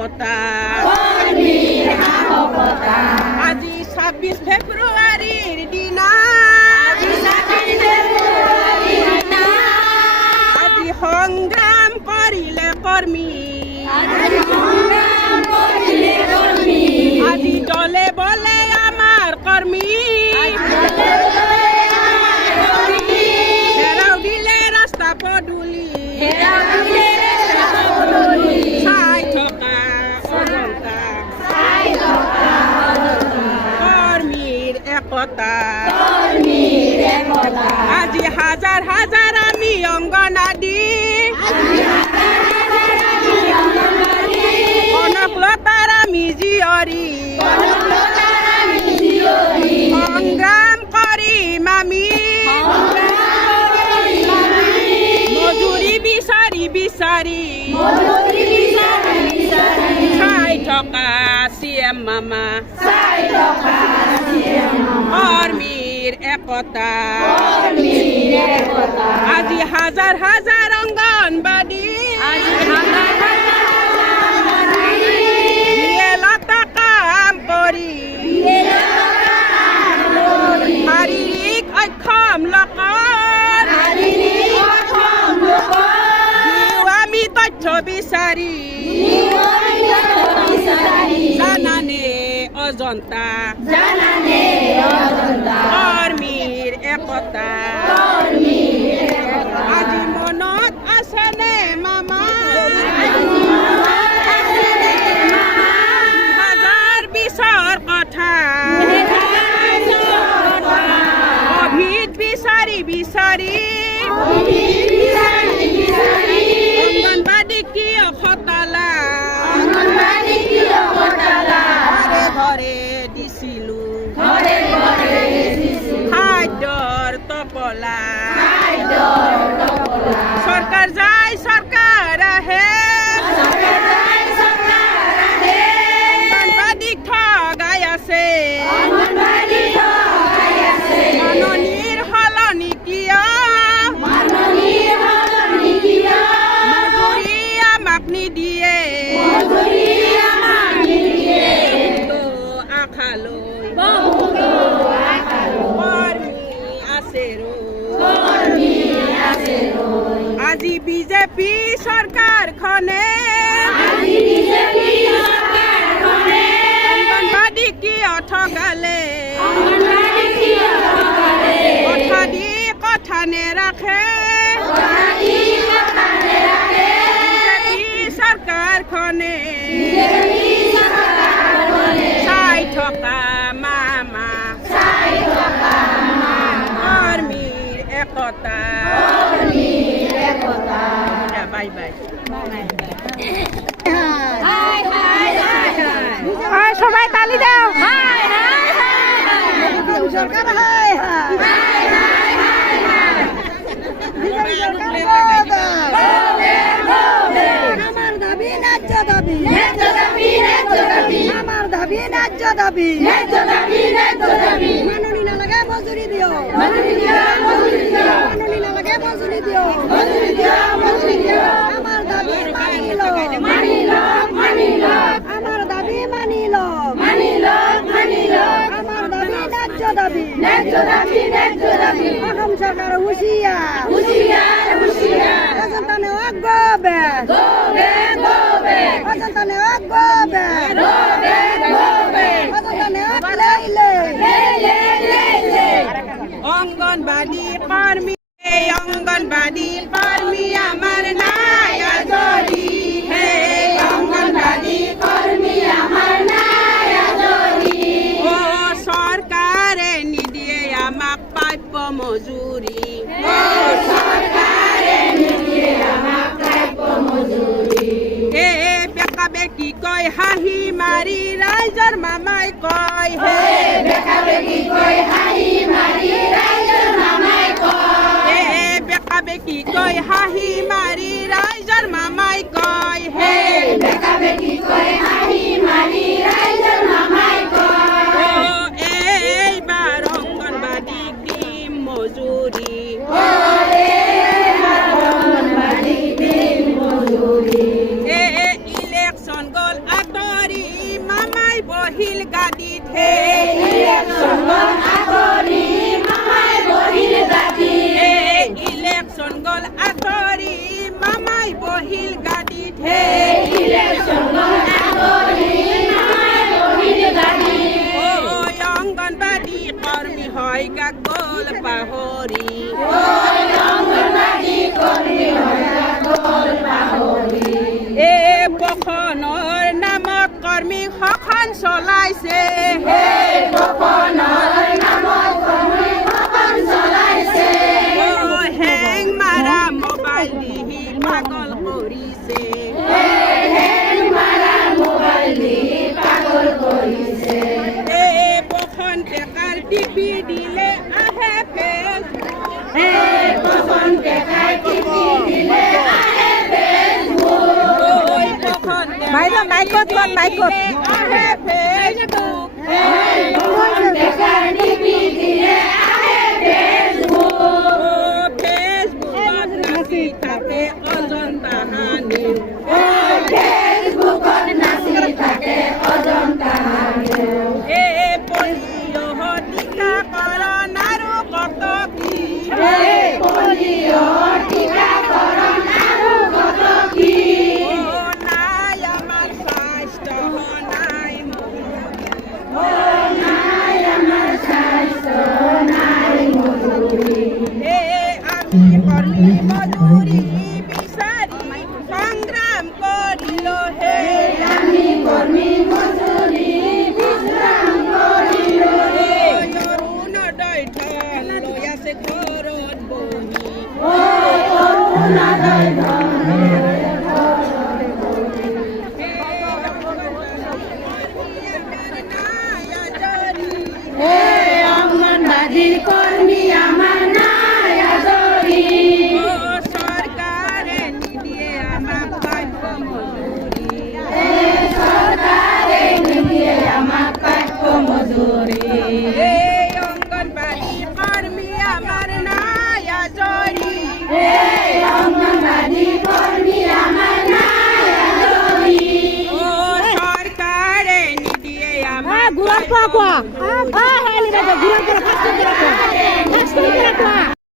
একতা কর্মীর সাহসতা আজি ২৬ ফেব্রুয়ারির দিনা আজি সংগ্রাম করিলে কর্মী আজি দলে বলে আমার কর্মী হেরাও দিলে রাস্তা পদূলি চাই থকা অজন্তা কর্মীর একতা আজি হাজার হাজার আমি অঙ্গনাদি কনকলতার আমি জীয়ৰী সংগ্ৰাম কৰিম আমি মজুৰি বিচাৰি বিচাৰি চাই থকা CM মামা কৰ্মীৰ একতা আজি হাজাৰ হাজাৰ অংগনবাদী লতা কাম কৰি শাৰীৰিক অক্ষম লোকৰ দিওঁ আমি তথ্য বিচাৰি জানানে অজন্তা কৰ্মীৰ একতা আজি মনত আছেনে মামা হাজাৰ বিছৰ কথা অভিত বিচাৰি বিচাৰি অংগনবাদী কিয় খটালা ঘৰে ঘৰে দিছিলো খাদ্যৰ টপলা চৰকাৰ যায় চৰকাৰ আহে অংগনবাদীক ঠগাই আছে মাননীৰ সলনি কিয় মজুৰি আমাক নিদিয়ে আশালৈ কৰ্মী আছে আজি বিজেপি চৰকাৰখনে অংগনবাদী কিয় ঠগালে কথা দি কথা নেৰাখে বিজেপি চৰকাৰখনে চাই থকা মামা কৰ্মীৰ একতা বাই বাই সবাই তালি দাও সরকার আমার দাবি ন্যায্য দাবি আমার দাবি ন্যায্য দাবি মাননি না লাগে মজুরি দিও মাননি না লাগে মজুরি দিও আমার দাবি মানিল আমার দাবি মানিল আমার দাবি ন্যায্য দাবি অসম সরকার হুঁশিয়ার অজন্তানে অগবে অজন্তানে অগবে অজন্তানে অগলে অঙ্গনবাদী কর্মী অঙ্গনবাদী কর্মী আমার নাই আজরি হে অঙ্গনবাদী কর্মী আমার নাই আজরি ও সরকারে নিদিয়ে আমাক প্রাপ্য মজুরি ও সরকারে নিদিয়ে আমাক প্রাপ্য মজুরি হে বেকা বেকি কয় হাঁহি মারি ৰাইজৰ মামাই কয় হে বেকা বেকি কয় হাঁহি মাৰি ৰাইজৰ মামাই কয় হে বেকা বেকি কয় হাঁহি মাৰি ৰাইজৰ মামাই কয় হে বেকা বেকি কয় হাঁহি মাৰি ৰাইজৰ মামাই কয় ও এইবাৰ অংগনবাদীক দিম মজুৰি ও এইবাৰ অংগনবাদীক দিম মজুৰি ইলেকশ্যন গ'ল বহিল গাড়ীত হে ইলেকশন গল আঁতৰি মামাই বহিল গাড়ীত ইলেকশন গল আঁতৰি মামাই বহিল গাড়ীত হে ইলেকশন গল আঁতৰি মামাই বহিল গাড়ীত অংগনবাদী কৰ্মী হয় কাক গল পাহৰি অংগনবাদী কৰ্মী হয় কাক গল পাহৰি বখনৰ নামত কৰ্মী সখন চলাইছে বখনৰ নামত কৰ্মী সখন চলাইছে হেং মাৰা মোবাইল দিহি পাগল কৰিছে হেং মাৰা মোবাইল দি পাগল কৰিছে বখন টেকাৰ টিপি দিলে আহে ফেচবুক বখন টেকাৰ টিপি দিলে আহে বাইদেউ মাইকত কত মাইকত আহে ফেচবুক বখন টেকাৰ টিপি দিলে আহে ফেচবুক ফেচবুকত নাচি থাকে অজন্তা হানি ফেচবুকত নাচি থাকে অজন্তা পলিঅ' টীকাকৰণ আৰু কত কি পলিঅ' টীকাকৰণ আৰু কত কি নাই আমাৰ স্বাস্থ্য নাই নাই আমাৰ স্বাস্থ্য নাই মজুৰি আমি কৰ্মী মজুৰি বিচাৰি সংগ্ৰাম কৰিলো হে আমি কৰ্মী মজুৰি বিশ্ৰাম কৰিলো অৰুণোদয় ধন লৈ আছে ঘৰত বহি অৰুণোদয় ধন অংগনবাদী কৰ্মী আমাৰ নাই আজৰি চৰকাৰে নিদিয়ে আমাক প্ৰাপ্য মজুৰি চৰকাৰে নিদিয়ে আমাক প্ৰাপ্য মজুৰি অংগনবাদী কৰ্মী আমাৰ নাই আজৰি অংগনবাদী কৰ্মী আমাৰ নাই আজৰি চৰকাৰে নিদিয়ে আমাক গুৰত কোৱা কোৱা হেৰি বাইদেউ গুৰত